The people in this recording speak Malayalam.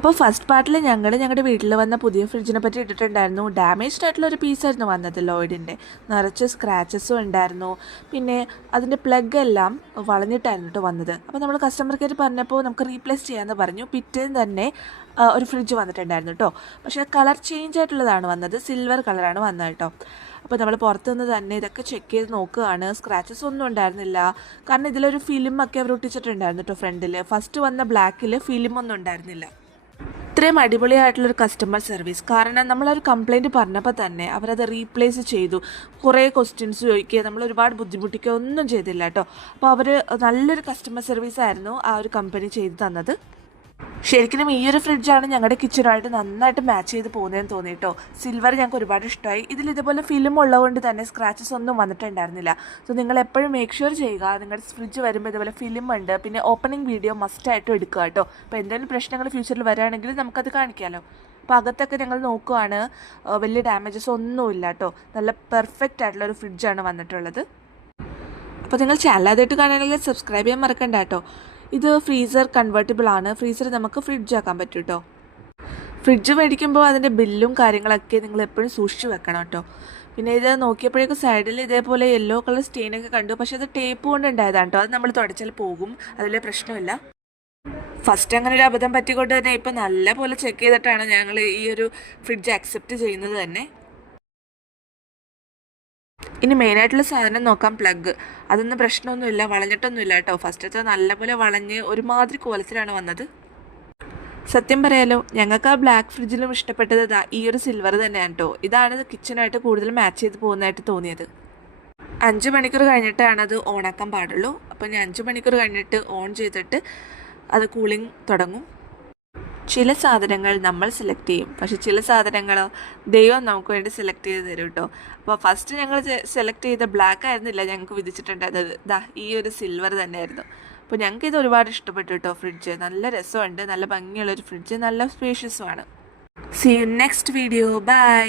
അപ്പോൾ ഫസ്റ്റ് പാർട്ടിൽ ഞങ്ങളുടെ വീട്ടിൽ വന്ന പുതിയ ഫ്രിഡ്ജിനെ പറ്റി ഇട്ടിട്ടുണ്ടായിരുന്നു. ഡാമേജ്ഡ് ആയിട്ടുള്ള ഒരു പീസായിരുന്നു വന്നത് ലോയിഡിൻ്റെ. നിറച്ച് സ്ക്രാച്ചസും ഉണ്ടായിരുന്നു. പിന്നെ അതിൻ്റെ പ്ലഗ് എല്ലാം വളഞ്ഞിട്ടായിരുന്നു കേട്ടോ വന്നത്. അപ്പോൾ നമ്മൾ കസ്റ്റമർ കെയർ പറഞ്ഞപ്പോൾ നമുക്ക് റീപ്ലേസ് ചെയ്യാമെന്ന് പറഞ്ഞു. പിറ്റേന്ന് തന്നെ ഒരു ഫ്രിഡ്ജ് വന്നിട്ടുണ്ടായിരുന്നു കേട്ടോ. പക്ഷേ കളർ ചേഞ്ച് ആയിട്ടുള്ളതാണ് വന്നത്, സിൽവർ കളറാണ് വന്നത് കേട്ടോ. അപ്പോൾ നമ്മൾ പുറത്തുനിന്ന് തന്നെ ഇതൊക്കെ ചെക്ക് ചെയ്ത് നോക്കുകയാണ്. സ്ക്രാച്ചസ് ഒന്നും ഉണ്ടായിരുന്നില്ല. കാരണം ഇതിലൊരു ഫിലിമൊക്കെ അവർ ഒട്ടിച്ചിട്ടുണ്ടായിരുന്നു കേട്ടോ ഫ്രണ്ടിൽ. ഫസ്റ്റ് വന്ന ബ്ലാക്കിൽ ഫിലിമൊന്നും ഉണ്ടായിരുന്നില്ല. ഇത്രയും അടിപൊളിയായിട്ടുള്ളൊരു കസ്റ്റമർ സർവീസ്. കാരണം നമ്മളൊരു കംപ്ലയിൻറ്റ് പറഞ്ഞപ്പോൾ തന്നെ അവരത് റീപ്ലേസ് ചെയ്തു. കുറേ ക്വസ്റ്റ്യൻസ് ചോദിക്കുക, നമ്മൾ ഒരുപാട് ബുദ്ധിമുട്ടിക്കുക ഒന്നും ചെയ്തില്ല കേട്ടോ. അപ്പോൾ അവർ നല്ലൊരു കസ്റ്റമർ സർവീസ് ആയിരുന്നു ആ ഒരു കമ്പനി ചെയ്തു തന്നത്. ശരിക്കും ഈ ഒരു ഫ്രിഡ്ജാണ് ഞങ്ങളുടെ കിച്ചണുമായിട്ട് നന്നായിട്ട് മാച്ച് ചെയ്ത് പോകുന്നതെന്ന് തോന്നി കേട്ടോ. സിൽവർ ഞങ്ങൾക്ക് ഒരുപാട് ഇഷ്ടമായി. ഇതിൽ ഇതുപോലെ ഫിലിം ഉള്ളതുകൊണ്ട് തന്നെ സ്ക്രാച്ചസ് ഒന്നും വന്നിട്ടുണ്ടായിരുന്നില്ല. സോ നിങ്ങൾ എപ്പോഴും മേക്ക് ഷുവർ ചെയ്യുക, നിങ്ങളുടെ ഫ്രിഡ്ജ് വരുമ്പോൾ ഇതുപോലെ ഫിലിം ഉണ്ട്. പിന്നെ ഓപ്പണിംഗ് വീഡിയോ മസ്റ്റായിട്ടും എടുക്കുക കേട്ടോ. അപ്പോൾ എന്തെങ്കിലും പ്രശ്നങ്ങൾ ഫ്യൂച്ചറിൽ വരികയാണെങ്കിൽ നമുക്കത് കാണിക്കാമല്ലോ. അപ്പോൾ അകത്തൊക്കെ ഞങ്ങൾ നോക്കുവാണ്, വലിയ ഡാമേജസ് ഒന്നുമില്ല കേട്ടോ. നല്ല പെർഫെക്റ്റ് ആയിട്ടുള്ളൊരു ഫ്രിഡ്ജാണ് വന്നിട്ടുള്ളത്. അപ്പോൾ നിങ്ങൾ ചാനൽ ആദ്യമായിട്ട് കാണുകയാണെങ്കിൽ സബ്സ്ക്രൈബ് ചെയ്യാൻ മറക്കണ്ട കേട്ടോ. ഇത് ഫ്രീസർ കൺവേർട്ടിബിൾ ആണ്. ഫ്രീസർ നമുക്ക് ഫ്രിഡ്ജ് ആക്കാൻ പറ്റും കേട്ടോ. ഫ്രിഡ്ജ് മേടിക്കുമ്പോൾ അതിൻ്റെ ബില്ലും കാര്യങ്ങളൊക്കെ നിങ്ങൾ എപ്പോഴും സൂക്ഷിച്ച് വെക്കണം കേട്ടോ. പിന്നെ ഇത് നോക്കിയപ്പോഴേക്കും സൈഡിൽ ഇതേപോലെ യെല്ലോ കളർ സ്റ്റെയിനൊക്കെ കണ്ടു. പക്ഷേ അത് ടേപ്പ് കൊണ്ട് ഉണ്ടായതാണ് കേട്ടോ. അത് നമ്മൾ തുടച്ചാൽ പോകും, അതിൽ പ്രശ്നമില്ല. ഫസ്റ്റ് അങ്ങനെ ഒരു അബദ്ധം പറ്റിക്കൊണ്ട് തന്നെ ഇപ്പം നല്ല പോലെ ചെക്ക് ചെയ്തിട്ടാണ് ഞങ്ങൾ ഈ ഒരു ഫ്രിഡ്ജ് അക്സെപ്റ്റ് ചെയ്യുന്നത് തന്നെ. ഇനി മെയിനായിട്ടുള്ള സാധനം നോക്കാം, പ്ലഗ്. അതൊന്നും പ്രശ്നമൊന്നുമില്ല, വളഞ്ഞിട്ടൊന്നുമില്ല കേട്ടോ. ഫസ്റ്റത്തെ നല്ലപോലെ വളഞ്ഞ് ഒരുമാതിരി കോലത്തിലാണ് വന്നത്. സത്യം പറയാലോ, ഞങ്ങൾക്ക് ആ ബ്ലാക്ക് ഫ്രിഡ്ജിലും ഇഷ്ടപ്പെട്ടത് ഈ ഒരു സിൽവർ തന്നെയാണ് കേട്ടോ. ഇതാണ് കിച്ചണായിട്ട് കൂടുതൽ മാച്ച് ചെയ്ത് പോകുന്നതായിട്ട് തോന്നിയത്. 5 മണിക്കൂർ കഴിഞ്ഞിട്ടാണ് അത് ഓണാക്കാൻ പാടുള്ളൂ. അപ്പോൾ ഞാൻ 5 മണിക്കൂർ കഴിഞ്ഞിട്ട് ഓൺ ചെയ്തിട്ട് അത് കൂളിംഗ് തുടങ്ങും. ചില സാധനങ്ങൾ നമ്മൾ സെലക്ട് ചെയ്യും, പക്ഷെ ചില സാധനങ്ങളോ ദൈവം നമുക്ക് വേണ്ടി സെലക്ട് ചെയ്ത് തരും കേട്ടോ. അപ്പോൾ ഫസ്റ്റ് ഞങ്ങൾ സെലക്ട് ചെയ്ത ബ്ലാക്ക് ആയിരുന്നില്ല ഞങ്ങൾക്ക് വിധിച്ചിട്ടുണ്ടായിരുന്നത്, ഈ ഒരു സിൽവർ തന്നെയായിരുന്നു. അപ്പോൾ ഞങ്ങൾക്ക് ഇത് ഒരുപാട് ഇഷ്ടപ്പെട്ടു കേട്ടോ. ഫ്രിഡ്ജ് നല്ല രസമുണ്ട്, നല്ല ഭംഗിയുള്ളൊരു ഫ്രിഡ്ജ്, നല്ല സ്പേഷ്യസുമാണ്. See you next video. By.